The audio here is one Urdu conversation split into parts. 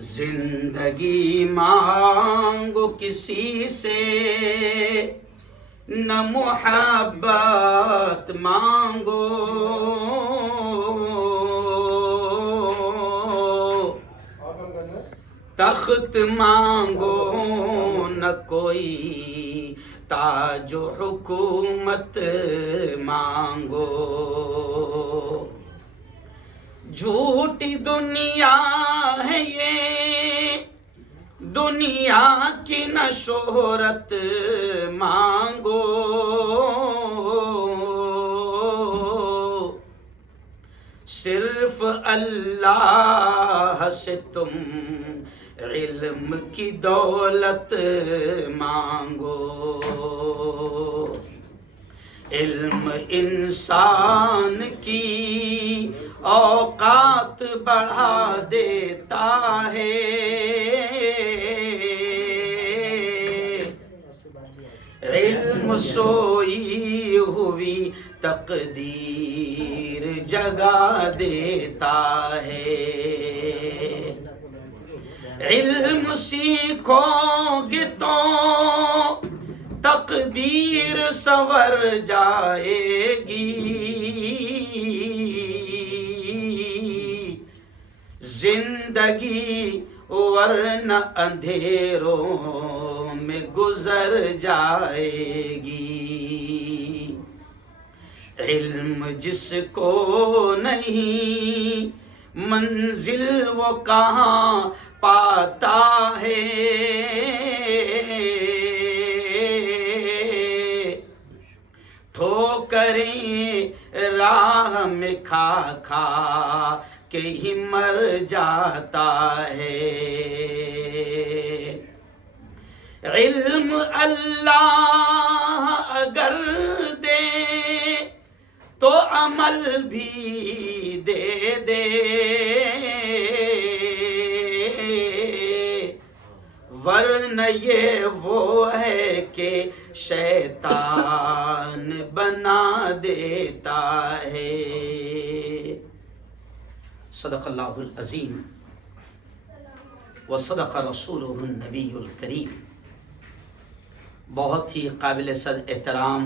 زندگی مانگو کسی سے نہ محبت مانگو، تخت مانگو نہ کوئی تاج و حکومت مانگو، جھوٹی دنیا ہے یہ، دنیا کی نہ شہرت مانگو، صرف اللہ سے تم علم کی دولت مانگو، علم انسان کی اوقات بڑھا دیتا ہے، علم سوئی ہوئی تقدیر جگا دیتا ہے، علم سیکھو گے تو تقدیر سنور جائے گی، زندگی ورنہ اندھیروں میں گزر جائے گی، علم جس کو نہیں منزل وہ کہاں پاتا ہے، ٹھوکریں راہ میں کھا کھا کے ہی مر جاتا ہے، علم اللہ اگر دے تو عمل بھی دے دے، ورنہ یہ وہ ہے کہ شیطان بنا دیتا ہے۔ صدق اللہ العظیم وصدق رسولہ النبی الکریم۔ بہت ہی قابل صد احترام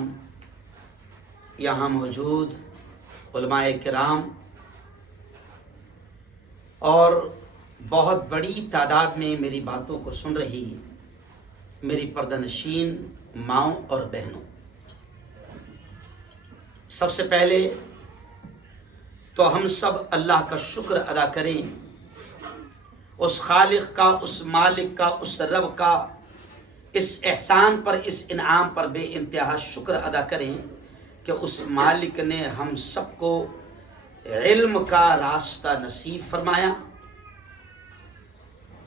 یہاں موجود علماء کرام اور بہت بڑی تعداد میں میری باتوں کو سن رہی میری پردہ نشین ماؤں اور بہنوں، سب سے پہلے تو ہم سب اللہ کا شکر ادا کریں، اس خالق کا، اس مالک کا، اس رب کا، اس احسان پر، اس انعام پر بے انتہا شکر ادا کریں کہ اس مالک نے ہم سب کو علم کا راستہ نصیب فرمایا۔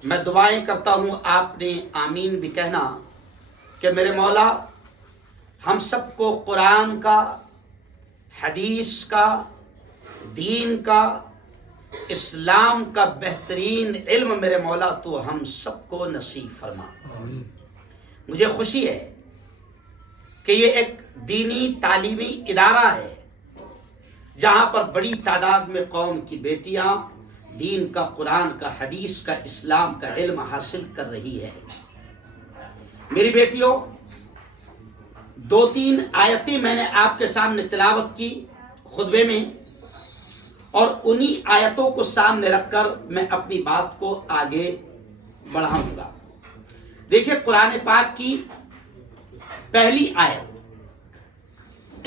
میں دعائیں کرتا ہوں، آپ نے آمین بھی کہنا کہ میرے مولا ہم سب کو قرآن کا، حدیث کا، دین کا، اسلام کا بہترین علم میرے مولا تو ہم سب کو نصیب فرما۔ مجھے خوشی ہے کہ یہ ایک دینی تعلیمی ادارہ ہے جہاں پر بڑی تعداد میں قوم کی بیٹیاں دین کا، قرآن کا، حدیث کا، اسلام کا علم حاصل کر رہی ہے۔ میری بیٹیوں، 2-3 آیتیں میں نے آپ کے سامنے تلاوت کی خطبے میں، اور انہی آیتوں کو سامنے رکھ کر میں اپنی بات کو آگے بڑھاؤں گا۔ دیکھیے قرآن پاک کی پہلی آیت،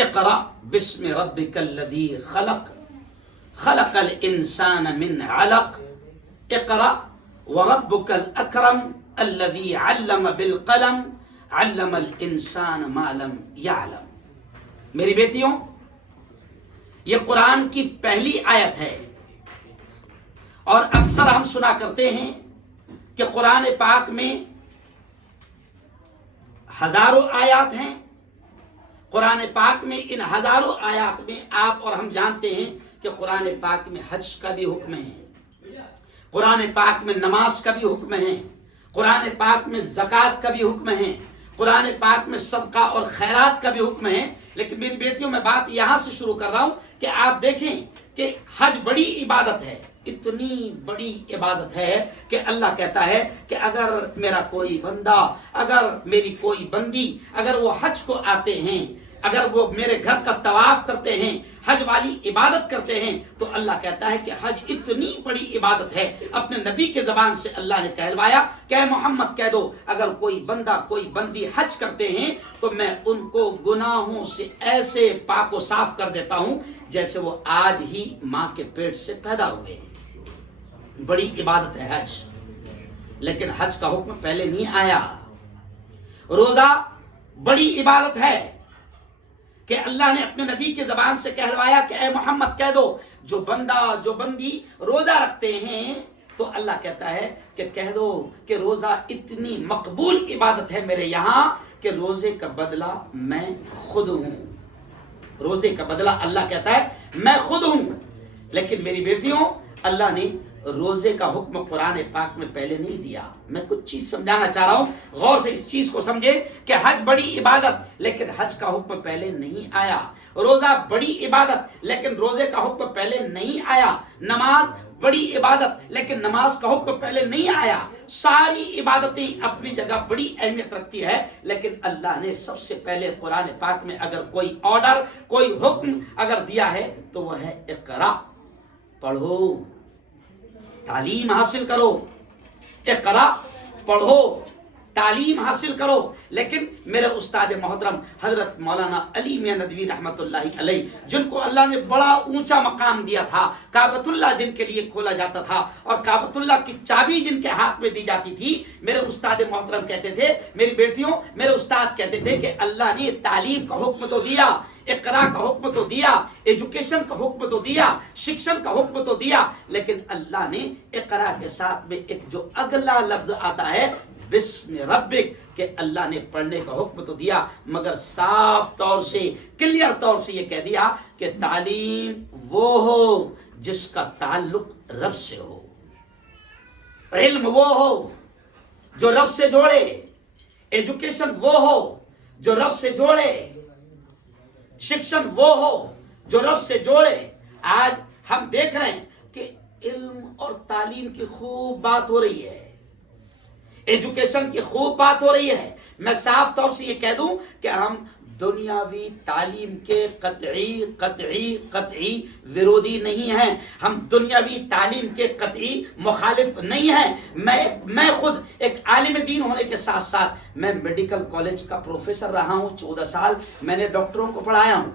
اقرأ بسم ربک الذی خلق خلق الانسان من علق اقرأ وربک الاکرم الذی علم بالقلم علم الانسان ما لم یعلم۔ میری بیٹیوں، یہ قرآن کی پہلی آیت ہے، اور اکثر ہم سنا کرتے ہیں کہ قرآن پاک میں ہزاروں آیات ہیں۔ قرآن پاک میں ان ہزاروں آیات میں آپ اور ہم جانتے ہیں کہ قرآن پاک میں حج کا بھی حکم ہے، قرآن پاک میں نماز کا بھی حکم ہے، قرآن پاک میں زکوٰۃ کا بھی حکم ہے، قرآن پاک میں صدقہ اور خیرات کا بھی حکم ہے۔ لیکن میری بیٹیوں، میں بات یہاں سے شروع کر رہا ہوں کہ آپ دیکھیں کہ حج بڑی عبادت ہے، اتنی بڑی عبادت ہے کہ اللہ کہتا ہے کہ اگر میرا کوئی بندہ، اگر میری کوئی بندی، اگر وہ حج کو آتے ہیں، اگر وہ میرے گھر کا طواف کرتے ہیں، حج والی عبادت کرتے ہیں، تو اللہ کہتا ہے کہ حج اتنی بڑی عبادت ہے۔ اپنے نبی کے زبان سے اللہ نے کہلوایا کہ اے محمد کہہ دو اگر کوئی بندہ کوئی بندی حج کرتے ہیں تو میں ان کو گناہوں سے ایسے پاک و صاف کر دیتا ہوں جیسے وہ آج ہی ماں کے پیٹ سے پیدا ہوئے ہیں۔ بڑی عبادت ہے حج، لیکن حج کا حکم پہلے نہیں آیا۔ روزہ بڑی عبادت ہے کہ اللہ نے اپنے نبی کی زبان سے کہلوایا کہ اے محمد کہہ دو جو بندہ جو بندی روزہ رکھتے ہیں، تو اللہ کہتا ہے کہ کہہ دو کہ روزہ اتنی مقبول عبادت ہے میرے یہاں کہ روزے کا بدلہ میں خود ہوں۔ روزے کا بدلہ اللہ کہتا ہے میں خود ہوں۔ لیکن میری بیٹیوں، اللہ نے روزے کا حکم قرآن پاک میں پہلے نہیں دیا۔ میں کچھ چیز سمجھانا چاہ رہا ہوں، غور سے اس چیز کو سمجھے کہ حج بڑی عبادت لیکن حج کا حکم پہلے نہیں آیا۔ روزہ بڑی عبادت لیکن روزے کا حکم پہلے نہیں آیا۔ نماز بڑی عبادت لیکن نماز کا حکم پہلے نہیں آیا۔ ساری عبادتیں اپنی جگہ بڑی اہمیت رکھتی ہے، لیکن اللہ نے سب سے پہلے قرآن پاک میں اگر کوئی آرڈر، کوئی حکم اگر دیا ہے تو وہ ہے اقرا، پڑھو، تعلیم حاصل کرو۔ اقرا، پڑھو، تعلیم حاصل کرو۔ لیکن میرے استاد محترم حضرت مولانا علی میاں ندوی رحمت اللہ علیہ، جن کو اللہ نے بڑا اونچا مقام دیا تھا، کعبۃ اللہ جن کے لیے کھولا جاتا تھا اور کعبۃ اللہ کی چابی جن کے ہاتھ میں دی جاتی تھی، میرے استاد محترم کہتے تھے، میری بیٹیوں، میرے استاد کہتے تھے کہ اللہ نے تعلیم کا حکم تو دیا، اقرا کا حکم تو دیا، ایجوکیشن کا حکم تو دیا، شکشن کا حکم تو دیا، لیکن اللہ نے اقرا کے ساتھ میں ایک جو اگلا لفظ آتا ہے بسم ربک، کہ اللہ نے پڑھنے کا حکم تو دیا، مگر صاف طور سے، کلیئر طور سے یہ کہہ دیا کہ تعلیم وہ ہو جس کا تعلق رب سے ہو، علم وہ ہو جو رب سے جوڑے، ایجوکیشن وہ ہو جو رب سے جوڑے، شکشن وہ ہو جو رب سے جوڑے۔ آج ہم دیکھ رہے ہیں کہ علم اور تعلیم کی خوب بات ہو رہی ہے، ایجوکیشن کی خوب بات ہو رہی ہے۔ میں صاف طور سے یہ کہہ دوں کہ ہم دنیاوی تعلیم کے قطعی ویرودی نہیں ہیں، ہم دنیاوی تعلیم کے قطعی مخالف نہیں ہیں۔ میں خود ایک عالم دین ہونے کے ساتھ ساتھ میں میڈیکل کالج کا پروفیسر رہا ہوں، 14 سال میں نے ڈاکٹروں کو پڑھایا ہوں۔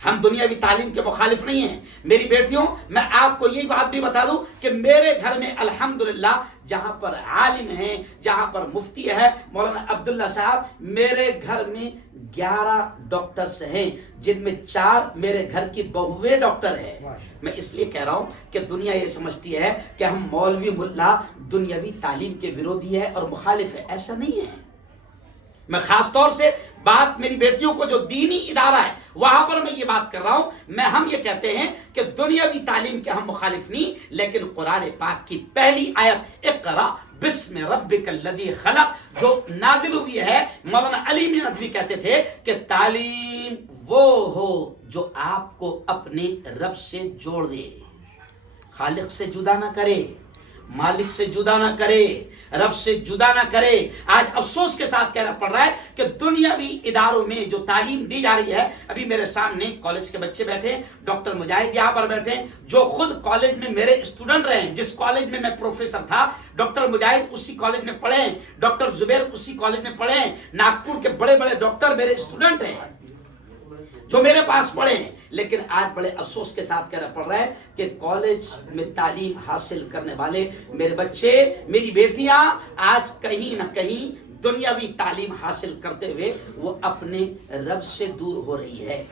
ہم دنیاوی تعلیم کے مخالف نہیں ہیں۔ میری بیٹیوں، میں آپ کو یہی بات بھی بتا دوں کہ میرے گھر میں الحمدللہ جہاں پر عالم ہیں، جہاں پر مفتی ہے مولانا عبداللہ صاحب، میرے گھر میں 11 ڈاکٹرز ہیں، جن میں 4 میرے گھر کی بہویں ڈاکٹر ہیں۔ میں اس لیے کہہ رہا ہوں کہ دنیا یہ سمجھتی ہے کہ ہم مولوی ملا دنیاوی تعلیم کے ویرودھی ہے اور مخالف ہے، ایسا نہیں ہے۔ میں خاص طور سے بات میری بیٹیوں کو جو دینی ادارہ ہے وہاں پر میں یہ بات کر رہا ہوں۔ ہم یہ کہتے ہیں کہ دنیاوی تعلیم کے ہم مخالف نہیں، لیکن قرآن پاک کی پہلی آیت اقرا بسم ربک الذی خلق جو نازل ہوئی ہے، مولانا علی میاں ندوی کہتے تھے کہ تعلیم وہ ہو جو آپ کو اپنے رب سے جوڑ دے، خالق سے جدا نہ کرے، مالک سے جدا نہ کرے، رب سے جدا نہ کرے۔ آج افسوس کے ساتھ کہنا پڑ رہا ہے کہ دنیاوی اداروں میں جو تعلیم دی جا رہی ہے، ابھی میرے سامنے کالج کے بچے بیٹھے ہیں، ڈاکٹر مجاہد یہاں پر بیٹھے ہیں جو خود کالج میں میرے اسٹوڈنٹ رہے ہیں، جس کالج میں میں پروفیسر تھا ڈاکٹر مجاہد اسی کالج میں پڑھے ہیں، ڈاکٹر زبیر اسی کالج میں پڑھے ہیں، ناگپور کے بڑے بڑے ڈاکٹر میرے اسٹوڈنٹ ہیں جو میرے پاس پڑھے ہیں۔ لیکن آج بڑے افسوس کے ساتھ کہنا پڑ رہا ہے کہ کالج میں تعلیم حاصل کرنے والے میرے بچے، میری بیٹیاں آج کہیں نہ کہیں دنیاوی تعلیم حاصل کرتے ہوئے وہ اپنے رب سے دور ہو رہی ہے،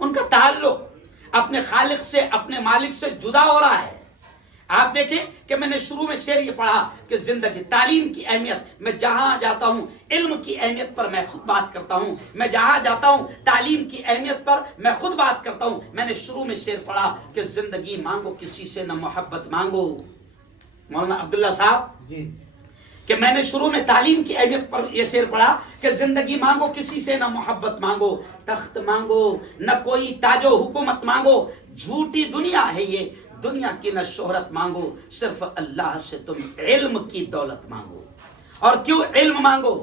ان کا تعلق اپنے خالق سے، اپنے مالک سے جدا ہو رہا ہے۔ آپ دیکھیں کہ میں نے شروع میں شعر یہ پڑھا کہ زندگی تعلیم کی اہمیت، میں جہاں جاتا ہوں علم کی اہمیت پر میں خود بات کرتا ہوں، میں جہاں جاتا ہوں تعلیم کی اہمیت پر میں خود بات کرتا ہوں۔ میں نے شروع میں شعر پڑھا کہ زندگی مانگو کسی سے نہ محبت مانگو، مولانا عبداللہ صاحب کہ میں نے شروع میں تعلیم کی اہمیت پر یہ شعر پڑھا کہ زندگی مانگو کسی سے نہ محبت مانگو، تخت مانگو نہ کوئی تاج و حکومت مانگو، جھوٹی دنیا ہے یہ، دنیا کی نہ شہرت مانگو، صرف اللہ سے تم علم کی دولت مانگو۔ اور کیوں علم مانگو؟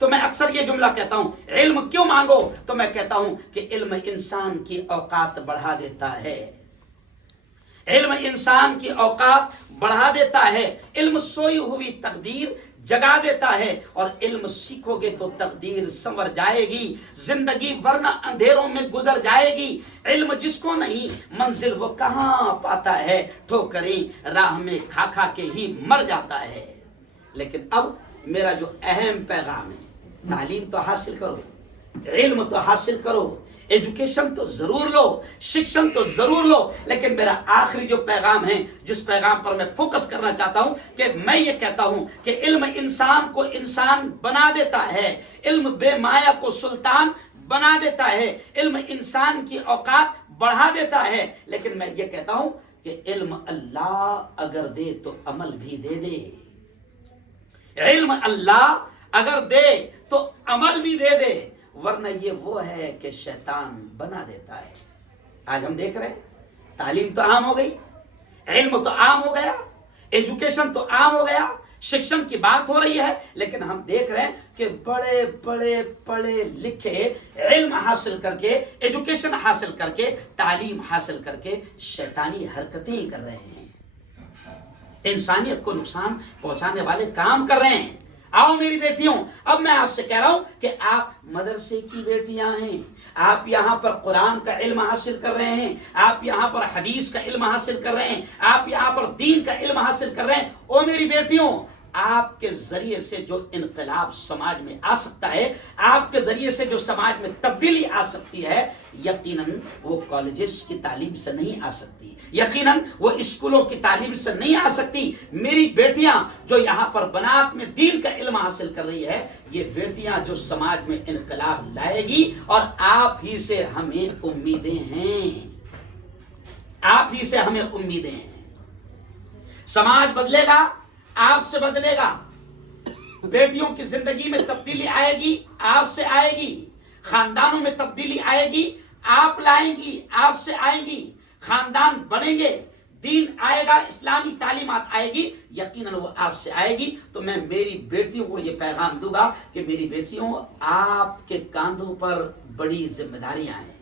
تو میں اکثر یہ جملہ کہتا ہوں، علم کیوں مانگو؟ تو میں کہتا ہوں کہ علم انسان کی اوقات بڑھا دیتا ہے، علم انسان کی اوقات بڑھا دیتا ہے، علم سوئی ہوئی تقدیر جگا دیتا ہے، اور علم سیکھو گے تو تقدیر سنور جائے گی، زندگی ورنہ اندھیروں میں گزر جائے گی۔ علم جس کو نہیں منزل وہ کہاں پاتا ہے، ٹھوکریں راہ میں کھا کھا کے ہی مر جاتا ہے۔ لیکن اب میرا جو اہم پیغام ہے، تعلیم تو حاصل کرو، علم تو حاصل کرو، ایجوکیشن تو ضرور لو، شکشن تو ضرور لو، لیکن میرا آخری جو پیغام ہے، جس پیغام پر میں فوکس کرنا چاہتا ہوں، کہ میں یہ کہتا ہوں کہ علم انسان کو انسان بنا دیتا ہے، علم بے مایا کو سلطان بنا دیتا ہے، علم انسان کی اوقات بڑھا دیتا ہے، لیکن میں یہ کہتا ہوں کہ علم اللہ اگر دے تو عمل بھی دے دے، علم اللہ اگر دے تو عمل بھی دے دے، ورنہ یہ وہ ہے کہ شیطان بنا دیتا ہے۔ آج ہم دیکھ رہے ہیں تعلیم تو عام ہو گئی، علم تو عام ہو گیا، ایجوکیشن تو عام ہو گیا، شکشن کی بات ہو رہی ہے، لیکن ہم دیکھ رہے ہیں کہ بڑے بڑے پڑھے لکھے علم حاصل کر کے، ایجوکیشن حاصل کر کے، تعلیم حاصل کر کے شیطانی حرکتیں کر رہے ہیں، انسانیت کو نقصان پہنچانے والے کام کر رہے ہیں۔ آؤ میری بیٹیوں، اب میں آپ سے کہہ رہا ہوں کہ آپ مدرسے کی بیٹیاں ہیں، آپ یہاں پر قرآن کا علم حاصل کر رہے ہیں، آپ یہاں پر حدیث کا علم حاصل کر رہے ہیں، آپ یہاں پر دین کا علم حاصل کر رہے ہیں۔ او میری بیٹیوں، آپ کے ذریعے سے جو انقلاب سماج میں آ سکتا ہے، آپ کے ذریعے سے جو سماج میں تبدیلی آ سکتی ہے، یقیناً وہ کالجز کی تعلیم سے نہیں آ سکتی، یقیناً وہ اسکولوں کی تعلیم سے نہیں آ سکتی۔ میری بیٹیاں جو یہاں پر بنات میں دین کا علم حاصل کر رہی ہے، یہ بیٹیاں جو سماج میں انقلاب لائے گی، اور آپ ہی سے ہمیں امیدیں ہیں، آپ ہی سے ہمیں امیدیں ہیں۔ سماج بدلے گا، آپ سے بدلے گا، بیٹیوں کی زندگی میں تبدیلی آئے گی، آپ سے آئے گی، خاندانوں میں تبدیلی آئے گی، آپ لائیں گی، آپ سے آئیں گی، خاندان بنیں گے، دین آئے گا، اسلامی تعلیمات آئے گی، یقیناً وہ آپ سے آئے گی۔ تو میں میری بیٹیوں کو یہ پیغام دوں گا کہ میری بیٹیوں، آپ کے کاندھوں پر بڑی ذمہ داریاں ہیں،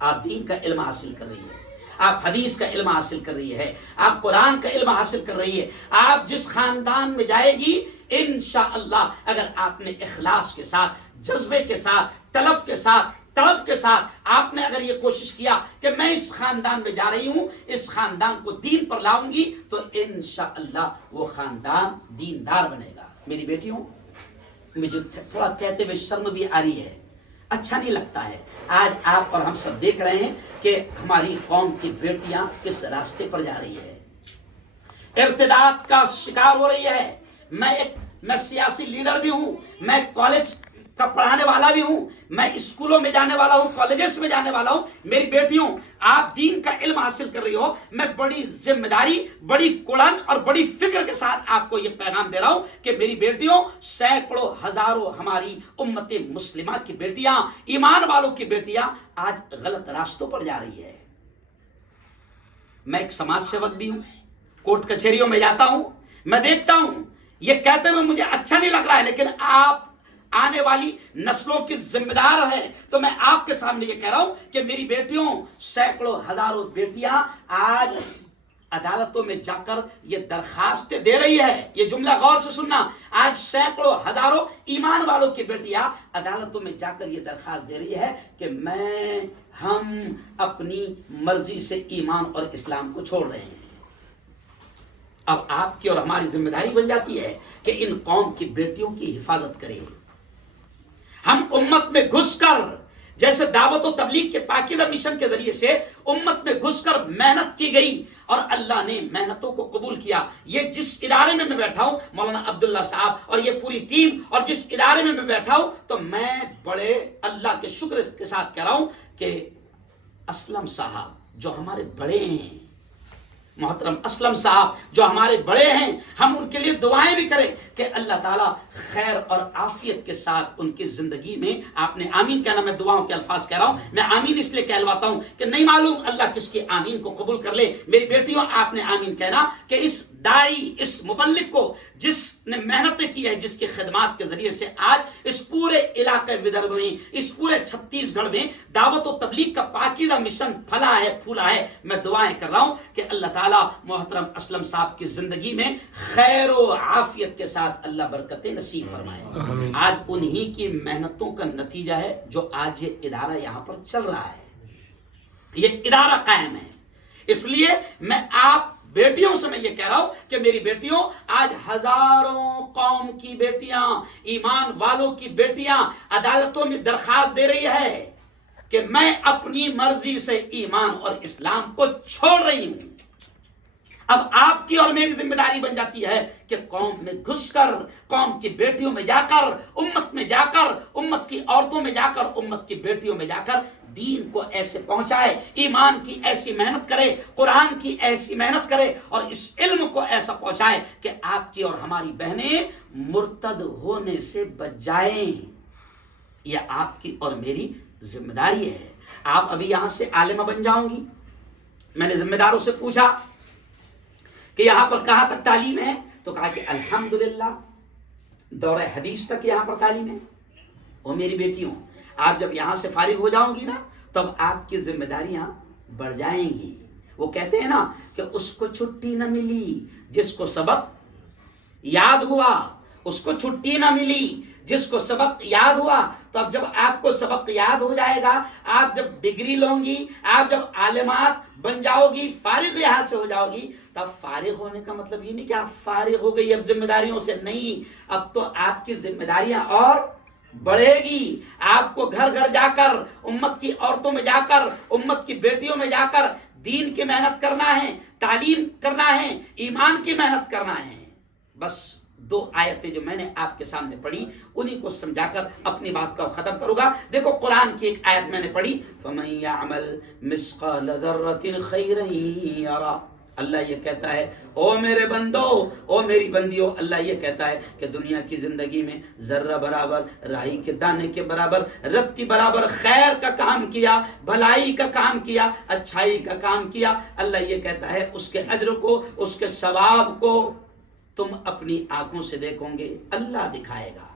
آپ دین کا علم حاصل کر رہی ہے، آپ حدیث کا علم حاصل کر رہی ہے، آپ قرآن کا علم حاصل کر رہی ہے، آپ جس خاندان میں جائے گی، انشاءاللہ اگر آپ نے اخلاص کے ساتھ، جذبے کے ساتھ، طلب کے ساتھ، طلب کے ساتھ آپ نے اگر یہ کوشش کیا کہ میں اس خاندان میں جا رہی ہوں، اس خاندان کو دین پر لاؤں گی، تو انشاءاللہ وہ خاندان دیندار بنے گا۔ میری بیٹیوں، مجھے تھوڑا کہتے ہوئے شرم بھی آ رہی ہے، اچھا نہیں لگتا ہے۔ آج آپ اور ہم سب دیکھ رہے ہیں کہ ہماری قوم کی بیٹیاں کس راستے پر جا رہی ہے، ارتداد کا شکار ہو رہی ہے۔ میں سیاسی لیڈر بھی ہوں، میں کالج کا پڑھانے والا بھی ہوں، میں اسکولوں میں جانے والا ہوں، کالجز میں جانے والا ہوں۔ میری بیٹیوں، آپ دین کا علم حاصل کر رہی ہو، میں بڑی ذمہ داری، بڑی کڑن اور بڑی فکر کے ساتھ آپ کو یہ پیغام دے رہا ہوں کہ میری بیٹیوں، سینکڑوں ہزاروں ہماری امت مسلمہ کی بیٹیاں، ایمان والوں کی بیٹیاں آج غلط راستوں پر جا رہی ہے۔ میں ایک سماج سیوک بھی ہوں، کورٹ کچہریوں میں جاتا ہوں، میں دیکھتا ہوں، یہ کہتے ہوئے مجھے اچھا نہیں لگ رہا ہے، لیکن آپ آنے والی نسلوں کی ذمہ دار ہے، تو میں آپ کے سامنے یہ کہہ رہا ہوں کہ میری بیٹیوں، سینکڑوں ہزاروں بیٹیاں آج عدالتوں میں جا کر یہ درخواستیں دے رہی ہے، یہ جملہ غور سے سننا، آج سینکڑوں ہزاروں ایمان والوں کی بیٹیاں عدالتوں میں جا کر یہ درخواست دے رہی ہے کہ ہم اپنی مرضی سے ایمان اور اسلام کو چھوڑ رہے ہیں۔ اب آپ کی اور ہماری ذمہ داری بن جاتی ہے کہ ان قوم کی بیٹیوں کی حفاظت کریں۔ ہم امت میں گھس کر، جیسے دعوت و تبلیغ کے پاکیزہ مشن کے ذریعے سے امت میں گھس کر محنت کی گئی اور اللہ نے محنتوں کو قبول کیا۔ یہ جس ادارے میں بیٹھا ہوں، مولانا عبداللہ صاحب اور یہ پوری ٹیم، اور جس ادارے میں بیٹھا ہوں، تو میں بڑے اللہ کے شکر کے ساتھ کہہ رہا ہوں کہ اسلم صاحب جو ہمارے بڑے ہیں، محترم اسلم صاحب جو ہمارے بڑے ہیں، ہم ان کے لیے دعائیں بھی کریں کہ اللہ تعالیٰ خیر اور عافیت کے ساتھ ان کی زندگی میں، آپ نے آمین کہنا، میں دعاؤں کے الفاظ کہہ رہا ہوں، میں آمین اس لیے کہلواتا ہوں کہ نہیں معلوم اللہ کس کی آمین کو قبول کر لے۔ میری بیٹیوں، آپ نے آمین کہنا کہ اس داعی، اس مبلغ کو جس نے محنتیں کی ہے، جس کی خدمات کے ذریعے سے آج اس پورے علاقے ودربھ میں، اس پورے چھتیس گڑھ میں دعوت و تبلیغ کا پاکیزہ مشن پھلا ہے، پھولا ہے، میں دعائیں کر رہا ہوں کہ اللہ تعالیٰ محترم اسلم صاحب کی زندگی میں خیر و عافیت کے ساتھ اللہ برکتیں نصیب فرمائے۔ آج انہی کی محنتوں کا نتیجہ ہے جو آج یہ ادارہ یہاں پر چل رہا ہے، یہ ادارہ قائم ہے۔ اس لیے میں آپ بیٹیوں سے میں یہ کہہ رہا ہوں کہ میری بیٹیوں، آج ہزاروں قوم کی بیٹیاں، ایمان والوں کی بیٹیاں عدالتوں میں درخواست دے رہی ہے کہ میں اپنی مرضی سے ایمان اور اسلام کو چھوڑ رہی ہوں۔ اب آپ کی اور میری ذمہ داری بن جاتی ہے کہ قوم میں گھس کر، قوم کی بیٹیوں میں جا کر، امت میں جا کر، امت کی عورتوں میں جا کر، امت کی بیٹیوں میں جا کر دین کو ایسے پہنچائے، ایمان کی ایسی محنت کرے، قرآن کی ایسی محنت کرے اور اس علم کو ایسا پہنچائے کہ آپ کی اور ہماری بہنیں مرتد ہونے سے بچ جائیں۔ یہ آپ کی اور میری ذمہ داری ہے۔ آپ ابھی یہاں سے عالمہ بن جاؤں گی۔ میں نے ذمہ داروں سے پوچھا کہ یہاں پر کہاں تک تعلیم ہے، تو کہا کہ الحمدللہ دورہ حدیث تک یہاں پر تعلیم ہے۔ اور میری بیٹیوں، آپ جب یہاں سے فارغ ہو جاؤں گی نا، تب آپ کی ذمہ داریاں بڑھ جائیں گی۔ وہ کہتے ہیں نا کہ اس کو چھٹی نہ ملی جس کو سبق یاد ہوا، اس کو چھٹی نہ ملی جس کو سبق یاد ہوا۔ تو اب جب آپ کو سبق یاد ہو جائے گا، آپ جب ڈگری لو گی، آپ جب عالمات بن جاؤ گی، فارغ یہاں سے ہو جاؤ گی، تب فارغ ہونے کا مطلب یہ نہیں کہ آپ فارغ ہو گئی اب ذمہ داریوں سے، نہیں، اب تو آپ کی ذمہ داریاں اور بڑھے گی۔ آپ کو گھر گھر جا کر، امت کی عورتوں میں جا کر، امت کی بیٹیوں میں جا کر دین کی محنت کرنا ہے، تعلیم کرنا ہے، ایمان کی محنت کرنا ہے۔ بس دو آیتیں جو میں نے آپ کے سامنے پڑھی، انہی کو سمجھا کر اپنی بات کو ختم کروں گا۔ دیکھو قرآن کی ایک آیت میں نے پڑھی، فَمَن يَعْمَلْ مِثْقَالَ ذَرَّةٍ خَيْرًا يَرَهُ۔ اللہ یہ کہتا ہے، او میرے بندو، او میری بندیوں، اللہ یہ کہتا ہے کہ دنیا کی زندگی میں ذرہ برابر، رائی کے دانے کے برابر، رتی برابر خیر کا کام کیا، بھلائی کا کام کیا، اچھائی کا کام کیا، اللہ یہ کہتا ہے اس کے اجر کو، اس کے ثواب کو تم اپنی آنکھوں سے دیکھو گے، اللہ دکھائے گا۔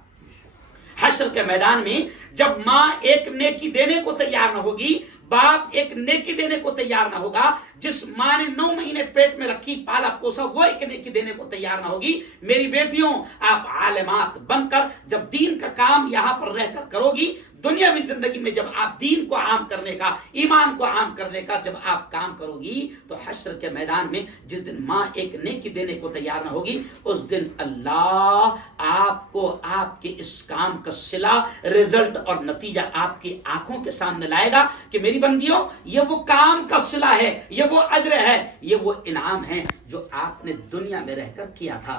حشر کے میدان میں جب ماں ایک نیکی دینے کو تیار نہ ہوگی، باپ ایک نیکی دینے کو تیار نہ ہوگا، جس ماں نے 9 مہینے پیٹ میں رکھی، پالا پوسا، وہ ایک نیکی دینے کو تیار نہ ہوگی، میری بیٹیوں، آپ عالمات بن کر جب دین کا کام یہاں پر رہ کر کرو گی، دنیاوی زندگی میں جب آپ دین کو عام کرنے کا، ایمان کو عام کرنے کا جب آپ کام کرو گی، تو حشر کے میدان میں جس دن ماں ایک نیکی دینے کو تیار نہ ہوگی، اس دن اللہ آپ کو آپ کے اس کام کا صلہ، رزلٹ اور نتیجہ آپ کی آنکھوں کے سامنے لائے گا کہ میری بندیوں، یہ وہ کام کا صلہ ہے، یہ وہ اجر ہے، یہ وہ انعام ہے جو آپ نے دنیا میں رہ کر کیا تھا۔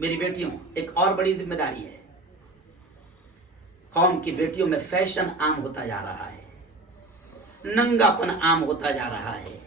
میری بیٹیوں، ایک اور بڑی ذمہ داری ہے، قوم کی بیٹیوں میں فیشن عام ہوتا جا رہا ہے، ننگا پن عام ہوتا جا رہا ہے۔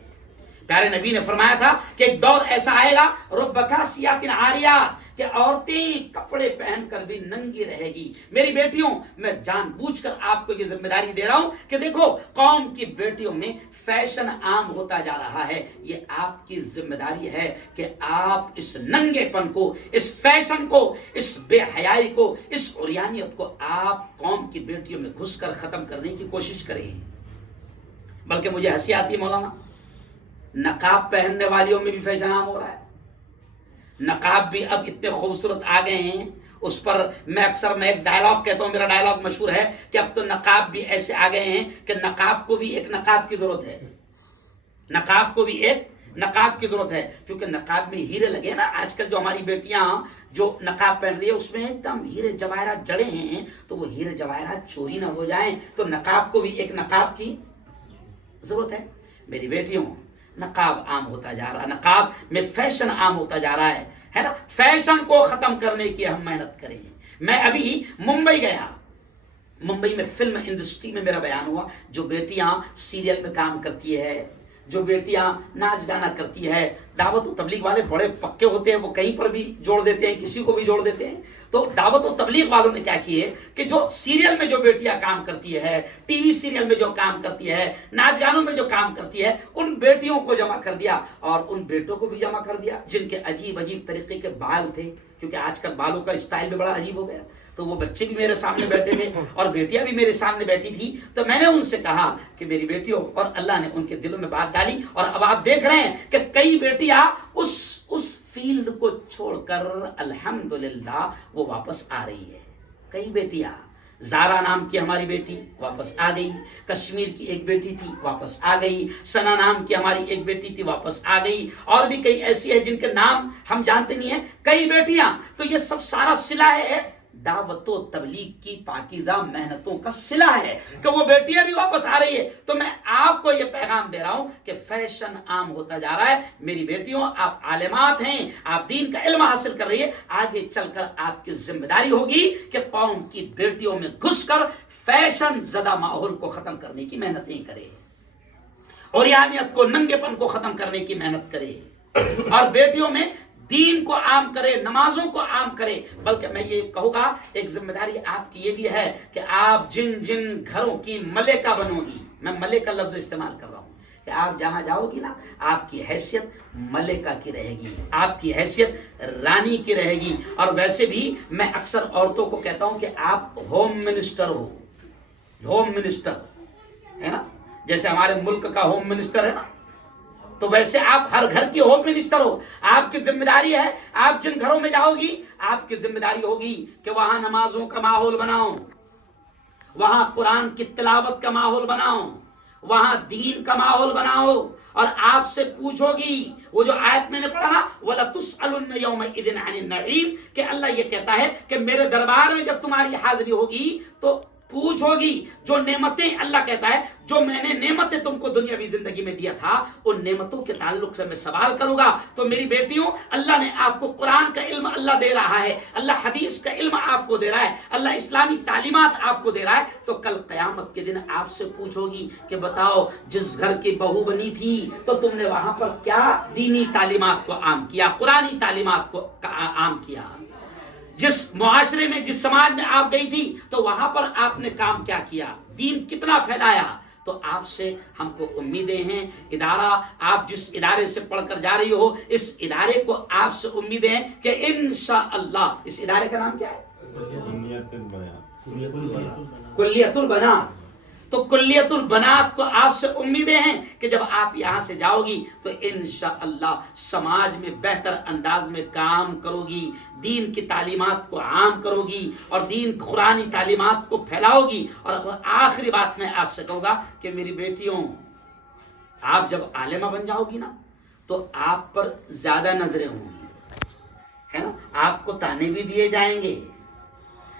پیارے نبی نے فرمایا تھا کہ ایک دور ایسا آئے گا، رب کاسیات عاریات، کہ عورتیں کپڑے پہن کر بھی ننگی رہے گی۔ میری بیٹیوں، میں جان بوجھ کر آپ کو یہ ذمہ داری دے رہا ہوں کہ دیکھو، قوم کی بیٹیوں میں فیشن عام ہوتا جا رہا ہے، یہ آپ کی ذمہ داری ہے کہ آپ اس ننگے پن کو، اس فیشن کو، اس بے حیائی کو، اس عریانیت کو آپ قوم کی بیٹیوں میں گھس کر ختم کرنے کی کوشش کریں۔ بلکہ مجھے ہنسی آتی ہے مولانا، نقاب پہننے والیوں میں بھی فیشن عام ہو رہا ہے۔ نقاب بھی اب اتنے خوبصورت آ گئے ہیں، اس پر میں ایک ڈائلاگ کہتا ہوں، میرا ڈائلاگ مشہور ہے کہ اب تو نقاب بھی ایسے آ گئے ہیں کہ نقاب کو بھی ایک نقاب کی ضرورت ہے، نقاب کو بھی ایک نقاب کی ضرورت ہے، کیونکہ نقاب میں ہیرے لگے نا۔ آج کل جو ہماری بیٹیاں جو نقاب پہن رہی ہے، اس میں ایک دم ہیرے جواہرات جڑے ہیں، تو وہ ہیرے جواہرات چوری نہ ہو جائیں، تو نقاب کو بھی ایک نقاب کی ضرورت ہے۔ میری بیٹیوں، نقاب عام ہوتا جا رہا ہے، نقاب میں فیشن عام ہوتا جا رہا ہے نا۔ فیشن کو ختم کرنے کی ہم محنت کریں۔ میں ابھی ممبئی گیا، ممبئی میں فلم انڈسٹری میں میرا بیان ہوا، جو بیٹیاں سیریل میں کام کرتی ہے، جو بیٹیاں ناچ گانا کرتی ہے، دعوت و تبلیغ والے بڑے پکے ہوتے ہیں، وہ کہیں پر بھی جوڑ دیتے ہیں، کسی کو بھی جوڑ دیتے ہیں. تو دعوت و تبلیغ والوں نے کیا کیے کہ جو سیریل میں جو بیٹیاں کام کرتی ہے، ٹی وی سیریل میں جو کام کرتی ہے، ناچ گانوں میں جو کام کرتی ہے، ان بیٹیوں کو جمع کر دیا اور ان بیٹوں کو بھی جمع کر دیا جن کے عجیب عجیب طریقے کے بال تھے، کیونکہ آج کل بالوں کا اسٹائل بھی بڑا عجیب ہو گیا. تو وہ بچے بھی میرے سامنے بیٹھے تھے اور بیٹیاں بھی میرے سامنے بیٹھی تھی. تو میں نے ان سے کہا کہ میری بیٹیوں، اور اللہ نے ان کے دلوں میں بات ڈالی. اور اب آپ دیکھ رہے ہیں کہ کئی بیٹیاں اس فیلڈ کو چھوڑ کر الحمدللہ وہ واپس آ رہی ہے. کئی بیٹیاں، زارا نام کی ہماری بیٹی واپس آ گئی، کشمیر کی ایک بیٹی تھی واپس آ گئی، سنا نام کی ہماری ایک بیٹی تھی واپس آ گئی، اور بھی کئی ایسی ہے جن کے نام ہم جانتے نہیں ہیں. کئی بیٹیاں. تو یہ سب سارا صلہ ہے دعوت و تبلیغ کی پاکیزہ محنتوں کا صلہ ہے کہ وہ بیٹیاں بھی واپس آ رہی ہے. تو میں آپ کو یہ پیغام دے رہا ہوں کہ فیشن عام ہوتا جا رہا ہے. میری بیٹیوں، آپ عالمات ہیں، آپ دین کا علم حاصل کر رہی ہے. آگے چل کر آپ کی ذمہ داری ہوگی کہ قوم کی بیٹیوں میں گھس کر فیشن زدہ ماحول کو ختم کرنے کی محنتیں کرے، عریانیت کو، ننگے پن کو ختم کرنے کی محنت کرے، اور بیٹیوں میں دین کو عام کرے، نمازوں کو عام کرے. بلکہ میں یہ کہوں گا، ایک ذمہ داری آپ کی یہ بھی ہے کہ آپ جن گھروں کی ملکہ بنو گی، میں ملکہ لفظ استعمال کر رہا ہوں، کہ آپ جہاں جاؤ گی نا، آپ کی حیثیت ملکہ کی رہے گی، آپ کی حیثیت رانی کی رہے گی. اور ویسے بھی میں اکثر عورتوں کو کہتا ہوں کہ آپ ہوم منسٹر ہو. ہوم منسٹر ہے نا، جیسے ہمارے ملک کا ہوم منسٹر ہے نا، تو ویسے آپ ہر گھر کی ہوم منسٹر ہو. آپ کی ذمہ داری ہے، آپ جن گھروں میں جاؤ گی، آپ کی ذمہ داری ہوگی کہ وہاں نمازوں کا ماحول بناؤ، وہاں قرآن کی تلاوت کا ماحول بناؤ، وہاں دین کا ماحول بناؤ. اور آپ سے پوچھو گی، وہ جو آیت میں نے پڑھا نا، وَلَتُسْأَلُنَّ يَوْمَئِذٍ عَنِ النَّعِيمِ، کہ اللہ یہ کہتا ہے کہ میرے دربار میں جب تمہاری حاضری ہوگی تو پوچھو گی. جو نعمتیں، اللہ کہتا ہے جو میں نے نعمتیں تم کو دنیاوی زندگی میں دیا تھا، ان نعمتوں کے تعلق سے میں سوال کروں گا. تو میری بیٹیوں، اللہ نے آپ کو قرآن کا علم اللہ دے رہا ہے، اللہ حدیث کا علم آپ کو دے رہا ہے، اللہ اسلامی تعلیمات آپ کو دے رہا ہے. تو کل قیامت کے دن آپ سے پوچھو گی کہ بتاؤ، جس گھر کی بہو بنی تھی تو تم نے وہاں پر کیا دینی تعلیمات کو عام کیا، قرآنی تعلیمات کو عام کیا. جس معاشرے میں، جس سماج میں آپ گئی تھی تو وہاں پر آپ نے کام کیا کیا، دین کتنا پھیلایا. تو آپ سے ہم کو امیدیں ہیں. ادارہ، آپ جس ادارے سے پڑھ کر جا رہی ہو، اس ادارے کو آپ سے امیدیں ہیں کہ انشاءاللہ. اس ادارے کا نام کیا ہے؟ کلیت البنات. تو کلیت البنات کو آپ سے امیدیں ہیں کہ جب آپ یہاں سے جاؤ گی تو انشاءاللہ سماج میں بہتر انداز میں کام کرو گی، دین کی تعلیمات کو عام کرو گی اور دین قرآنی تعلیمات کو پھیلاؤ گی. اور آخری بات میں آپ سے کہوں گا کہ میری بیٹیوں، آپ جب عالمہ بن جاؤ گی نا تو آپ پر زیادہ نظریں ہوں گی، ہے نا. آپ کو تانے بھی دیے جائیں گے،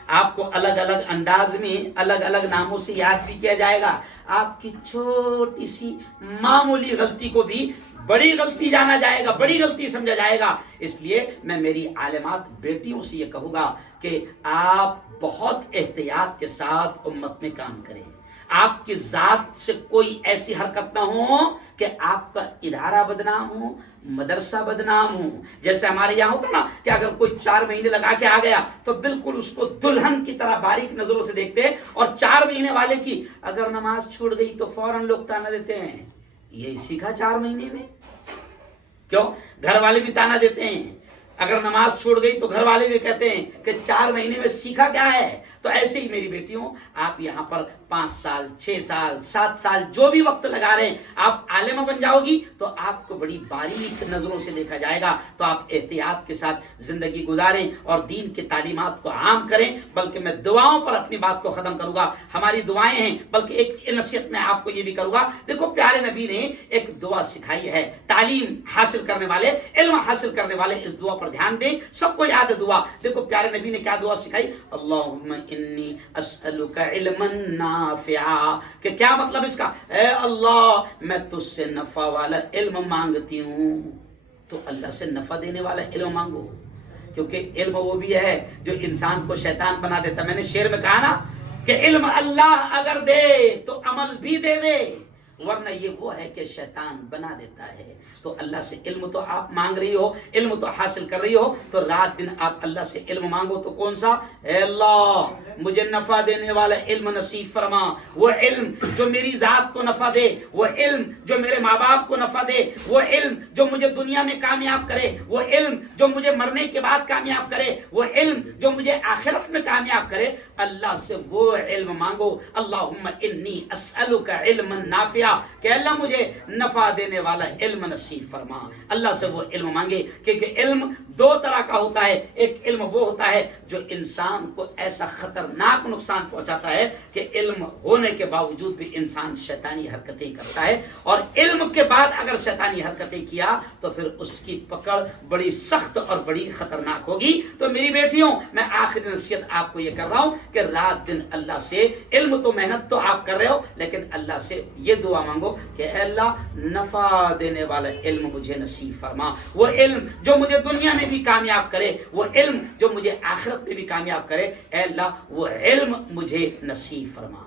آپ کو الگ الگ انداز میں الگ الگ ناموں سے یاد بھی کیا جائے گا. آپ کی چھوٹی سی معمولی غلطی کو بھی بڑی غلطی جانا جائے گا، بڑی غلطی سمجھا جائے گا. اس لیے میں میری عالمات بیٹیوں سے یہ کہوں گا کہ آپ بہت احتیاط کے ساتھ امت میں کام کریں. آپ کی ذات سے کوئی ایسی حرکت نہ ہو کہ آپ کا ادارہ بدنام ہو، مدرسہ بدنام ہو. جیسے ہمارے یہاں ہوتا نا کہ اگر کوئی 4 مہینے لگا کے آ گیا تو بالکل اس کو دلہن کی طرح باریک نظروں سے دیکھتے ہیں، اور 4 مہینے والے کی اگر نماز چھوڑ گئی تو فوراً لوگ تانا دیتے ہیں، یہی سیکھا 4 مہینے میں. کیوں؟ گھر والے بھی تانا دیتے ہیں. اگر نماز چھوڑ گئی تو گھر والے بھی کہتے ہیں کہ 4 مہینے میں سیکھا کیا ہے. تو ایسے ہی میری بیٹیوں، آپ یہاں پر 5 سال 6 سال 7 سال جو بھی وقت لگا رہے ہیں، آپ عالمہ بن جاؤ گی تو آپ کو بڑی باریک نظروں سے دیکھا جائے گا. تو آپ احتیاط کے ساتھ زندگی گزاریں اور دین کی تعلیمات کو عام کریں. بلکہ میں دعاؤں پر اپنی بات کو ختم کروں گا. ہماری دعائیں ہیں، بلکہ ایک نصیحت میں آپ کو یہ بھی کروں گا. دیکھو، پیارے نبی نے ایک دعا سکھائی ہے. تعلیم حاصل کرنے والے، علم حاصل کرنے والے اس دعا پر دھیان دیں. سب کو یاد ہے دعا. دیکھو پیارے نبی نے کیا دعا سکھائی، اللہم انی اسألک علما نافعا. کہ کیا مطلب اس کا؟ اے اللہ، میں تجھ سے نفع والا علم مانگتی ہوں. تو اللہ سے نفع دینے والا علم مانگو، کیونکہ علم وہ بھی ہے جو انسان کو شیطان بنا دیتا. میں نے شعر میں کہا نا کہ علم اللہ اگر دے تو عمل بھی دے دے، ورنہ یہ وہ ہے کہ شیطان بنا دیتا ہے. تو اللہ سے علم تو آپ مانگ رہی ہو, علم تو حاصل کر رہی ہو, تو رات دن آپ اللہ سے علم مانگو. تو کون سا؟ اے اللہ مجھے نفع دینے والا علم نصیب فرما, وہ علم جو میری ذات کو نفع دے, وہ علم جو میرے ماں باپ کو نفع دے, وہ علم جو مجھے دنیا میں کامیاب کرے, وہ علم جو مجھے مرنے کے بعد کامیاب کرے, وہ علم جو مجھے آخرت میں کامیاب کرے. اللہ سے وہ علم مانگو. اللہم انی اسألک علما نافعا, کہ اللہ مجھے نفع دینے والا علم نصیب فرما. اللہ سے وہ علم مانگے, کیونکہ علم دو طرح کا ہوتا ہے. ایک علم وہ ہوتا ہے جو انسان کو ایسا خطرناک نقصان پہنچاتا ہے کہ علم ہونے کے باوجود بھی انسان شیطانی حرکتیں کرتا ہے, اور علم کے بعد اگر شیطانی حرکتیں کیا تو پھر اس کی پکڑ بڑی سخت اور بڑی خطرناک ہوگی. تو میری بیٹیوں, میں آخری نصیحت آپ کو یہ کر رہا ہوں کہ رات دن اللہ سے علم تو محنت تو آپ کر رہے ہو, لیکن اللہ سے یہ دعا مانگو کہ اے اللہ نفع دینے والا علم مجھے نصیب فرما, وہ علم جو مجھے دنیا میں بھی کامیاب کرے, وہ علم جو مجھے آخرت میں بھی کامیاب کرے, اے اللہ وہ علم مجھے نصیب فرما.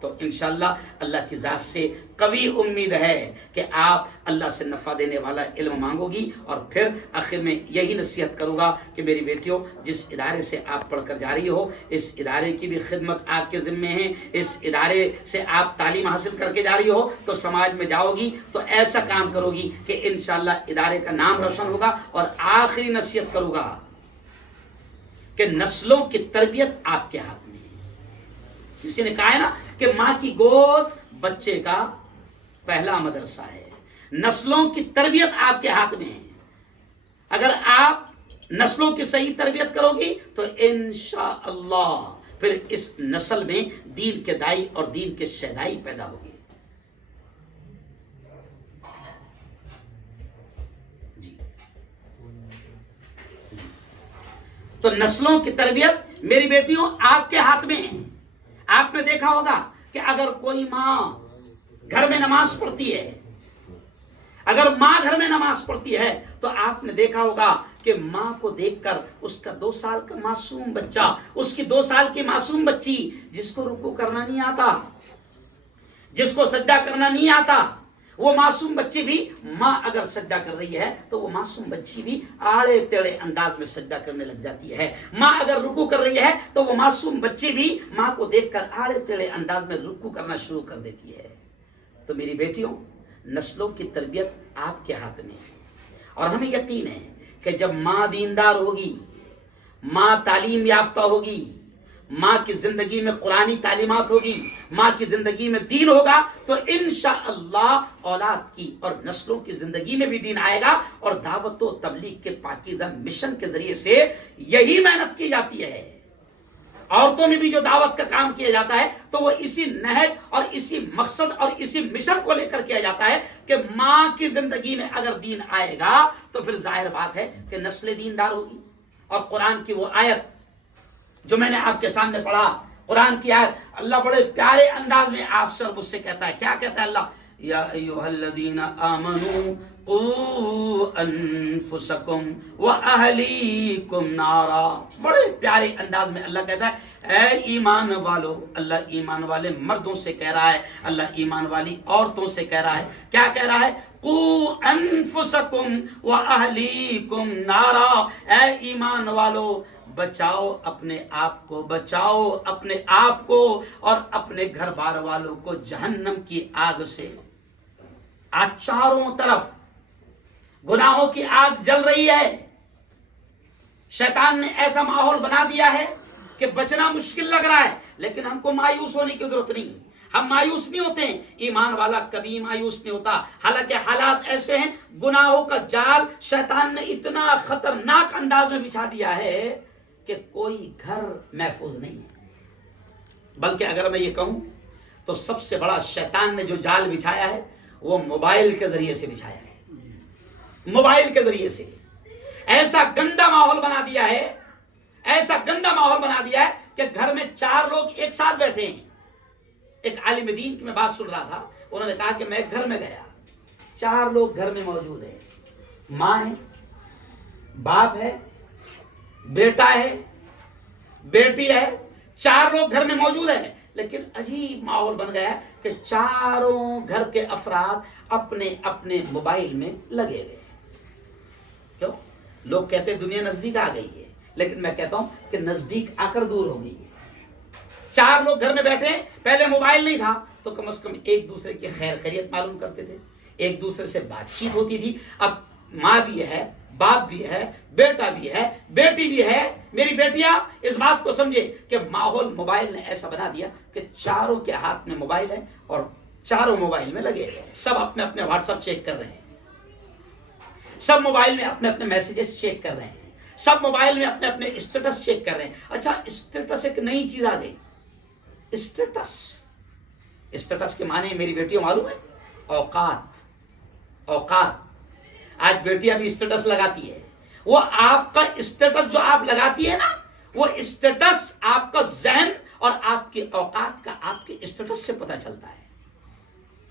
تو انشاءاللہ اللہ کی ذات سے قوی امید ہے کہ آپ اللہ سے نفع دینے والا علم مانگو گی. اور پھر آخر میں یہی نصیحت کروں گا کہ میری بیٹیوں, جس ادارے سے آپ پڑھ کر جا رہی ہو, اس ادارے کی بھی خدمت آپ کے ذمے ہے. اس ادارے سے آپ تعلیم حاصل کر کے جا رہی ہو تو سماج میں جاؤ گی تو ایسا کام کرو گی کہ انشاءاللہ ادارے کا نام روشن ہوگا. اور آخری نصیحت کروں گا کہ نسلوں کی تربیت آپ کے ہاتھ میں ہے. کسی نے کہا ہے نا کہ ماں کی گود بچے کا پہلا مدرسہ ہے. نسلوں کی تربیت آپ کے ہاتھ میں ہے. اگر آپ نسلوں کی صحیح تربیت کرو گی تو انشاءاللہ پھر اس نسل میں دین کے دائی اور دین کے شہدائی پیدا ہوگی. تو نسلوں کی تربیت میری بیٹیوں آپ کے ہاتھ میں ہے. آپ نے دیکھا ہوگا کہ اگر کوئی ماں گھر میں نماز پڑھتی ہے, اگر ماں گھر میں نماز پڑھتی ہے تو آپ نے دیکھا ہوگا کہ ماں کو دیکھ کر اس کا 2 سال کا معصوم بچہ, اس کی 2 سال کی معصوم بچی جس کو رکوع کرنا نہیں آتا, جس کو سجدہ کرنا نہیں آتا, وہ معصوم بچی بھی ماں اگر سجدہ کر رہی ہے تو وہ معصوم بچی بھی آڑے ٹیڑے انداز میں سجدہ کرنے لگ جاتی ہے. ماں اگر رکوع کر رہی ہے تو وہ معصوم بچی بھی ماں کو دیکھ کر آڑے ٹیڑے انداز میں رکوع کرنا شروع کر دیتی ہے. تو میری بیٹیوں, نسلوں کی تربیت آپ کے ہاتھ میں ہے. اور ہمیں یقین ہے کہ جب ماں دیندار ہوگی, ماں تعلیم یافتہ ہوگی, ماں کی زندگی میں قرآنی تعلیمات ہوگی, ماں کی زندگی میں دین ہوگا, تو انشاءاللہ اولاد کی اور نسلوں کی زندگی میں بھی دین آئے گا. اور دعوت و تبلیغ کے پاکیزہ مشن کے ذریعے سے یہی محنت کی جاتی ہے. عورتوں میں بھی جو دعوت کا کام کیا جاتا ہے تو وہ اسی نہج اور اسی مقصد اور اسی مشن کو لے کر کیا جاتا ہے کہ ماں کی زندگی میں اگر دین آئے گا تو پھر ظاہر بات ہے کہ نسل دیندار ہوگی. اور قرآن کی وہ آیت جو میں نے آپ کے سامنے پڑھا, قرآن کی آیت, اللہ بڑے پیارے انداز میں آپ سے اور مجھ سے کہتا ہے. کیا کہتا ہے اللہ؟ یا ایھا الذین آمنوا قوا انفسکم واہلیکم نارا. بڑے پیارے انداز میں اللہ کہتا ہے اے ایمان والو. اللہ ایمان والے مردوں سے کہہ رہا ہے, اللہ ایمان والی عورتوں سے کہہ رہا ہے. کیا کہہ رہا ہے؟ قوا انفسکم واہلیکم نارا. اے ایمان والو بچاؤ اپنے آپ کو, بچاؤ اپنے آپ کو اور اپنے گھر بار والوں کو جہنم کی آگ سے. آج چاروں طرف گناہوں کی آگ جل رہی ہے. شیطان نے ایسا ماحول بنا دیا ہے کہ بچنا مشکل لگ رہا ہے, لیکن ہم کو مایوس ہونے کی ضرورت نہیں. ہم مایوس نہیں ہوتے ہیں. ایمان والا کبھی مایوس نہیں ہوتا. حالانکہ حالات ایسے ہیں, گناہوں کا جال شیطان نے اتنا خطرناک انداز میں بچھا دیا ہے کہ کوئی گھر محفوظ نہیں ہے. بلکہ اگر میں یہ کہوں تو سب سے بڑا شیطان نے جو جال بچھایا ہے وہ موبائل کے ذریعے سے بچھایا ہے. موبائل کے ذریعے سے ایسا گندا ماحول بنا دیا ہے, ایسا گندا ماحول بنا دیا ہے کہ گھر میں 4 لوگ ایک ساتھ بیٹھے ہیں. ایک عالم دین کی میں بات سن رہا تھا, انہوں نے کہا کہ میں ایک گھر میں گیا, 4 لوگ گھر میں موجود ہیں. ماں ہے, باپ ہے, بیٹا ہے, بیٹی ہے, 4 لوگ گھر میں موجود ہیں. لیکن عجیب ماحول بن گیا ہے کہ چاروں گھر کے افراد اپنے اپنے موبائل میں لگے ہوئے ہیں. کیوں؟ لوگ کہتے ہیں دنیا نزدیک آ گئی ہے، لیکن میں کہتا ہوں کہ نزدیک آ کر دور ہو گئی ہے. چار لوگ گھر میں بیٹھے، پہلے موبائل نہیں تھا تو کم از کم ایک دوسرے کی خیر خیریت معلوم کرتے تھے، ایک دوسرے سے بات چیت ہوتی تھی. اب ماں بھی ہے، باپ بھی ہے، بیٹا بھی ہے، بیٹی بھی ہے. میری بیٹیاں اس بات کو سمجھے کہ ماحول موبائل نے ایسا بنا دیا کہ چاروں کے ہاتھ میں موبائل ہے اور چاروں موبائل میں لگے ہوئے ہیں. سب اپنے اپنے واٹس ایپ چیک کر رہے ہیں، سب موبائل میں اپنے اپنے میسیجز چیک کر رہے ہیں، سب موبائل میں اپنے اپنے اسٹیٹس چیک کر رہے ہیں. اچھا، اسٹیٹس ایک نئی چیز آ گئی. اسٹیٹس کے معنی میری بیٹیوں معلوم ہے؟ اوقات. آج بیٹیاں بھی اسٹیٹس لگاتی ہے. وہ آپ کا اسٹیٹس جو آپ لگاتی ہے نا، وہ اسٹیٹس آپ کا ذہن اور آپ کی اوقات کا آپ کے اسٹیٹس سے پتہ چلتا ہے.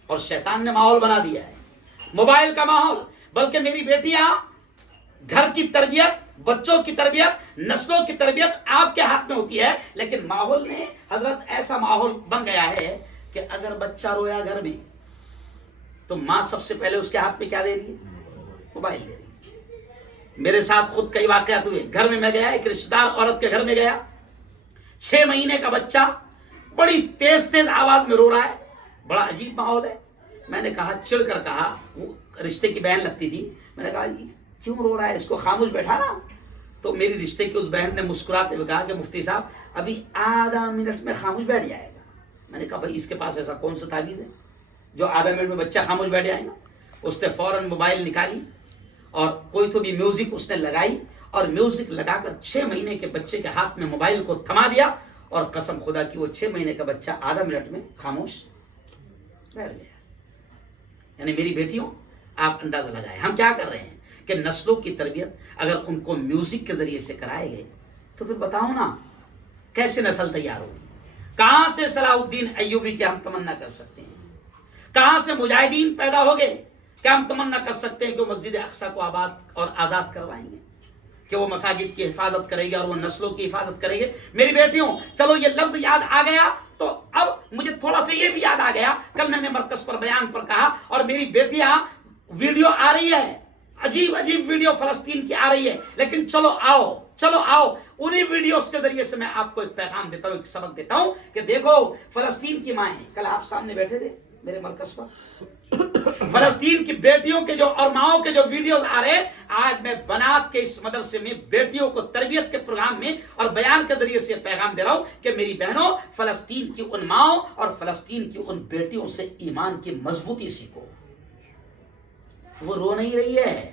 اور شیطان نے ماحول بنا دیا ہے، موبائل کا ماحول. بلکہ میری بیٹیاں گھر کی تربیت، بچوں کی تربیت، نسلوں کی تربیت آپ کے ہاتھ میں ہوتی ہے. لیکن ماحول نے حضرت ایسا ماحول بن گیا ہے کہ اگر بچہ رویا گھر میں تو ماں سب سے پہلے اس کے ہاتھ میں کیا دے رہی ہے؟ موبائل دے رہی ہے. میرے ساتھ خود کئی واقعات ہوئے. گھر میں گیا، ایک رشتہ دار عورت کے گھر میں گیا، 6 مہینے کا بچہ بڑی تیز آواز میں رو رہا ہے. بڑا عجیب ماحول ہے. میں نے کہا، چڑ کر کہا، وہ رشتے کی بہن لگتی تھی، میں نے کہا کیوں رو رہا ہے، اس کو خاموش بیٹھا نا. تو میری رشتے کی اس بہن نے مسکراتے ہوئے کہا کہ مفتی صاحب ابھی آدھا منٹ میں خاموش بیٹھ جائے گا. میں نے کہا بھائی اس کے پاس ایسا کون سا تعویذ ہے جو آدھا منٹ میں بچہ خاموش بیٹھ جائے گا. اس نے فوراً موبائل نکالی اور کوئی تو بھی میوزک اس نے لگائی اور میوزک لگا کر 6 مہینے کے بچے کے ہاتھ میں موبائل کو تھما دیا. اور قسم خدا کی وہ 6 مہینے کا بچہ آدھا منٹ میں خاموش بیٹھ گیا. یعنی میری بیٹیوں، آپ اندازہ لگائیں ہم کیا کر رہے ہیں کہ نسلوں کی تربیت اگر ان کو میوزک کے ذریعے سے کرائے گئے تو پھر بتاؤ نا کیسے نسل تیار ہوگی. کہاں سے صلاح الدین ایوبی کی ہم تمنا کر سکتے ہیں؟ کہاں سے مجاہدین پیدا ہو گئے؟ کیا ہم تمنا کر سکتے ہیں کہ وہ مسجد اقصی کو آباد اور آزاد کروائیں گے، کہ وہ مساجد کی حفاظت کرے گے اور وہ نسلوں کی حفاظت کرے گے؟ میری بیٹیوں، چلو یہ لفظ یاد آ گیا تو اب مجھے تھوڑا سا یہ بھی یاد آ گیا. کل میں نے مرکز پر بیان پر کہا اور میری بیٹیاں ویڈیو آ رہی ہے، عجیب عجیب ویڈیو فلسطین کی آ رہی ہے. لیکن چلو آؤ انہی ویڈیوز کے ذریعے سے میں آپ کو ایک پیغام دیتا ہوں، ایک سبق دیتا ہوں کہ دیکھو فلسطین کی مائیں، کل آپ سامنے بیٹھے تھے میرے مرکز پر، فلسطین کی بیٹیوں کے جو اور ماؤں کے جو ویڈیوز آ رہے ہیں. آج میں بنات کے اس مدرسے میں بیٹیوں کو تربیت کے پروگرام میں اور بیان کے ذریعے سے پیغام دے رہا ہوں کہ میری بہنوں، فلسطین کی ان ماؤں اور فلسطین کی ان بیٹیوں سے ایمان کی مضبوطی سیکھو. وہ رو نہیں رہی ہے.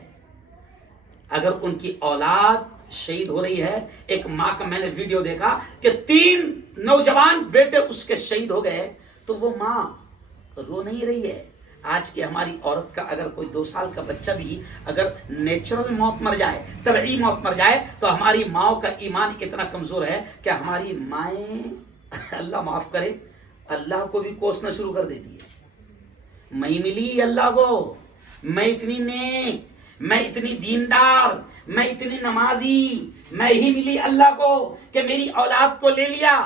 اگر ان کی اولاد شہید ہو رہی ہے، ایک ماں کا میں نے ویڈیو دیکھا کہ 3 نوجوان بیٹے اس کے شہید ہو گئے، تو وہ ماں رو نہیں رہی ہے. آج کی ہماری عورت کا اگر کوئی 2 سال کا بچہ بھی اگر نیچرل موت مر جائے، طبعی موت مر جائے، تو ہماری ماؤں کا ایمان اتنا کمزور ہے کہ ہماری مائیں اللہ معاف کرے اللہ کو بھی کوسنا شروع کر دیتی ہے. میں ملی اللہ کو، میں اتنی نیک، میں اتنی دیندار، میں اتنی نمازی، میں ہی ملی اللہ کو کہ میری اولاد کو لے لیا.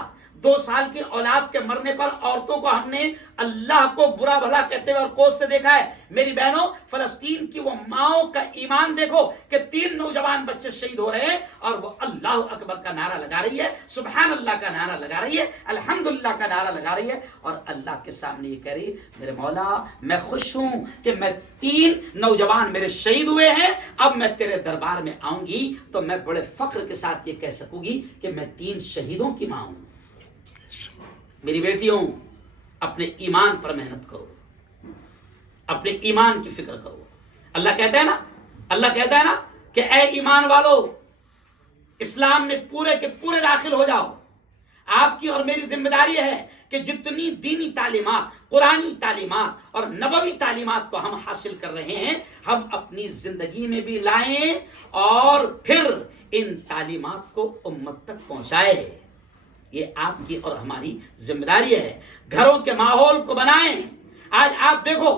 2 سال کی اولاد کے مرنے پر عورتوں کو ہم نے اللہ کو برا بھلا کہتے ہوئے اور کوستے دیکھا ہے. میری بہنوں، فلسطین کی وہ ماؤں کا ایمان دیکھو کہ 3 نوجوان بچے شہید ہو رہے ہیں اور وہ اللہ اکبر کا نعرہ لگا رہی ہے، سبحان اللہ کا نعرہ لگا رہی ہے، الحمدللہ کا نعرہ لگا رہی ہے اور اللہ کے سامنے یہ کہہ رہی ہے میرے مولا میں خوش ہوں کہ میں 3 نوجوان میرے شہید ہوئے ہیں. اب میں تیرے دربار میں آؤں گی تو میں بڑے فخر کے ساتھ یہ کہہ سکوں گی کہ میں 3 شہیدوں کی ماں ہوں. میری بیٹیوں، اپنے ایمان پر محنت کرو، اپنے ایمان کی فکر کرو. اللہ کہتا ہے نا کہ اے ایمان والو، اسلام میں پورے کے پورے داخل ہو جاؤ. آپ کی اور میری ذمہ داری ہے کہ جتنی دینی تعلیمات، قرآنی تعلیمات اور نبوی تعلیمات کو ہم حاصل کر رہے ہیں، ہم اپنی زندگی میں بھی لائیں اور پھر ان تعلیمات کو امت تک پہنچائیں. یہ آپ کی اور ہماری ذمہ داری ہے. گھروں کے ماحول کو بنائیں. آج آپ دیکھو،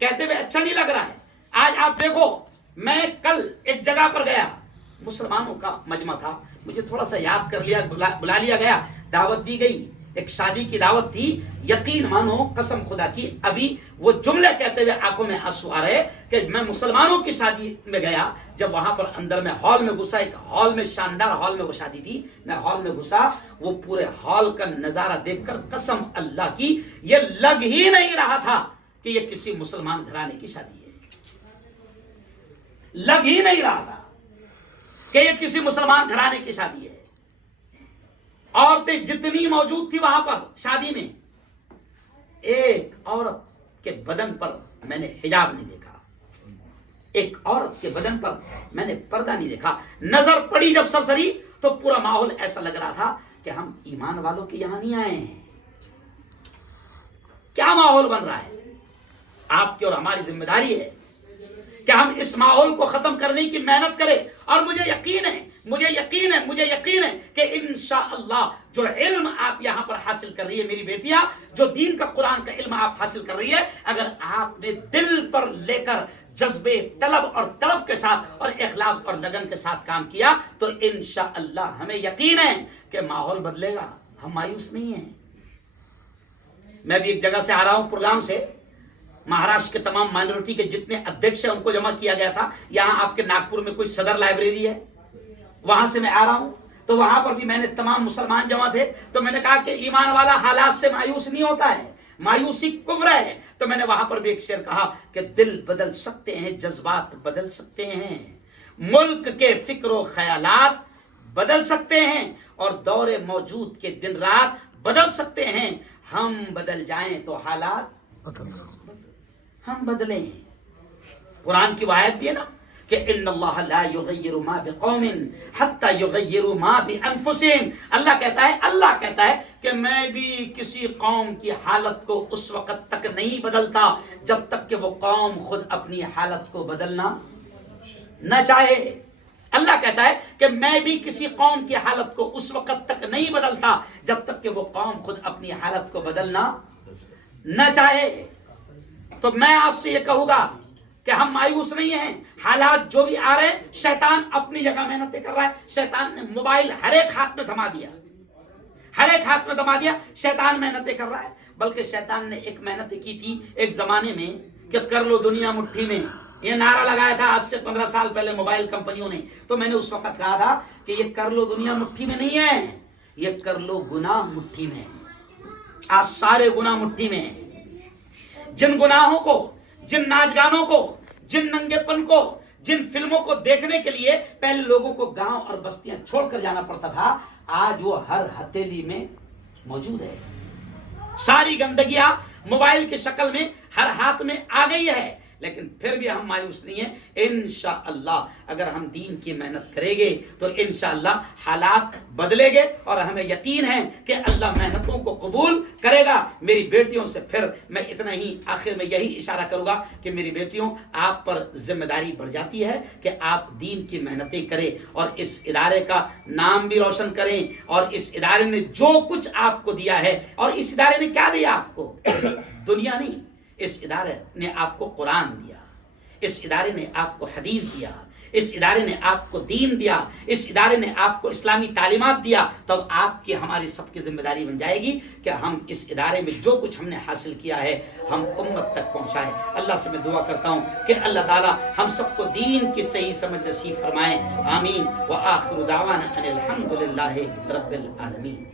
کہتے ہوئے اچھا نہیں لگ رہا ہے، آج آپ دیکھو، میں کل ایک جگہ پر گیا، مسلمانوں کا مجمع تھا، مجھے تھوڑا سا یاد کر لیا، بلا لیا گیا، دعوت دی گئی. ایک شادی کی دعوت تھی، یقین مانو قسم خدا کی ابھی وہ جملے کہتے ہوئے آنکھوں میں آنسو آ رہے کہ میں مسلمانوں کی شادی میں گیا، جب وہاں پر اندر میں ہال میں گھسا، ایک ہال میں شاندار ہال میں وہ شادی تھی، میں ہال میں گھسا، وہ پورے ہال کا نظارہ دیکھ کر قسم اللہ کی یہ لگ ہی نہیں رہا تھا کہ یہ کسی مسلمان گھرانے کی شادی ہے، لگ ہی نہیں رہا تھا کہ یہ کسی مسلمان گھرانے کی شادی ہے۔ عورتیں جتنی موجود تھی وہاں پر شادی میں، ایک عورت کے بدن پر میں نے حجاب نہیں دیکھا، ایک عورت کے بدن پر میں نے پردہ نہیں دیکھا۔ نظر پڑی جب سرسری تو پورا ماحول ایسا لگ رہا تھا کہ ہم ایمان والوں کے یہاں نہیں آئے ہیں۔ کیا ماحول بن رہا ہے؟ آپ کی اور ہماری ذمہ داری ہے کہ ہم اس ماحول کو ختم کرنے کی محنت کریں، اور مجھے یقین ہے کہ انشاءاللہ جو علم آپ یہاں پر حاصل کر رہی ہے میری بیٹیاں، جو دین کا قرآن کا علم آپ حاصل کر رہی ہے، اگر آپ نے دل پر لے کر جذبے طلب اور طلب کے ساتھ اور اخلاص اور لگن کے ساتھ کام کیا تو انشاءاللہ ہمیں یقین ہے کہ ماحول بدلے گا، ہم مایوس نہیں ہیں۔ میں بھی ایک جگہ سے آ رہا ہوں، پروگرام سے، مہاراشٹر کے تمام مائنورٹی کے جتنے ادھیکش ہیں ان کو جمع کیا گیا تھا۔ یہاں آپ کے ناگپور میں کوئی صدر لائبریری ہے، وہاں سے میں آ رہا ہوں، تو وہاں پر بھی میں نے تمام مسلمان جمع تھے، تو میں نے کہا کہ ایمان والا حالات سے مایوس نہیں ہوتا ہے، مایوسی کفر ہے۔ تو میں نے وہاں پر بھی ایک شعر کہا کہ دل بدل سکتے ہیں، جذبات بدل سکتے ہیں، ملک کے فکر و خیالات بدل سکتے ہیں، اور دور موجود کے دن رات بدل سکتے ہیں۔ ہم بدل جائیں تو حالات ہم بدلیں۔ قرآن کی آیت بھی ہے نا کہ ان اللہ لا یغیر ما بقوم حتی یغیروا ما بانفسہم۔ اللہ کہتا ہے کہ میں بھی کسی قوم کی حالت کو اس وقت تک نہیں بدلتا جب تک کہ وہ قوم خود اپنی حالت کو بدلنا نہ چاہے۔ اللہ کہتا ہے کہ میں بھی کسی قوم کی حالت کو اس وقت تک نہیں بدلتا جب تک کہ وہ قوم خود اپنی حالت کو بدلنا نہ چاہے۔ تو میں آپ سے یہ کہوں گا کہ ہم مایوس نہیں ہیں، حالات جو بھی آ رہے ہیں، شیطان اپنی جگہ محنتیں کر رہا ہے۔ شیطان نے موبائل ہر ایک ہاتھ میں تھما دیا، شیطان محنتیں کر رہا ہے۔ بلکہ شیطان نے ایک محنت کی تھی ایک زمانے میں کہ کر لو دنیا مٹھی میں، یہ نعرہ لگایا تھا آج سے 15 سال پہلے موبائل کمپنیوں نے۔ تو میں نے اس وقت کہا تھا کہ یہ کر لو دنیا مٹھی میں نہیں ہے، یہ کر لو گناہ مٹھی میں۔ آج سارے گناہ مٹھی میں ہیں۔ جن گناہوں کو، جن ناچ گانوں کو، جن ننگے پن کو، جن فلموں کو دیکھنے کے لیے پہلے لوگوں کو گاؤں اور بستیاں چھوڑ کر جانا پڑتا تھا، آج وہ ہر ہتھیلی میں موجود ہے۔ ساری گندگیاں موبائل کی شکل میں ہر ہاتھ میں آ گئی ہے، لیکن پھر بھی ہم مایوس نہیں ہیں۔ انشاءاللہ اگر ہم دین کی محنت کریں گے تو انشاءاللہ حالات بدلیں گے، اور ہمیں یقین ہے کہ اللہ محنتوں کو قبول کرے گا۔ میری بیٹیوں سے پھر میں اتنا ہی آخر میں یہی اشارہ کروں گا کہ میری بیٹیوں، آپ پر ذمہ داری بڑھ جاتی ہے کہ آپ دین کی محنتیں کریں اور اس ادارے کا نام بھی روشن کریں، اور اس ادارے نے جو کچھ آپ کو دیا ہے، اور اس ادارے نے کیا دیا آپ کو؟ دنیا نہیں، اس ادارے نے آپ کو قرآن دیا، اس ادارے نے آپ کو حدیث دیا، اس ادارے نے آپ کو دین دیا، اس ادارے نے آپ کو اسلامی تعلیمات دیا۔ تب آپ کی ہماری سب کی ذمہ داری بن جائے گی کہ ہم اس ادارے میں جو کچھ ہم نے حاصل کیا ہے ہم امت تک پہنچائیں۔ اللہ سے میں دعا کرتا ہوں کہ اللہ تعالی ہم سب کو دین کی صحیح سمجھ نصیب فرمائیں، آمین۔ وآخر دعوانا ان الحمد للہ رب العالمین۔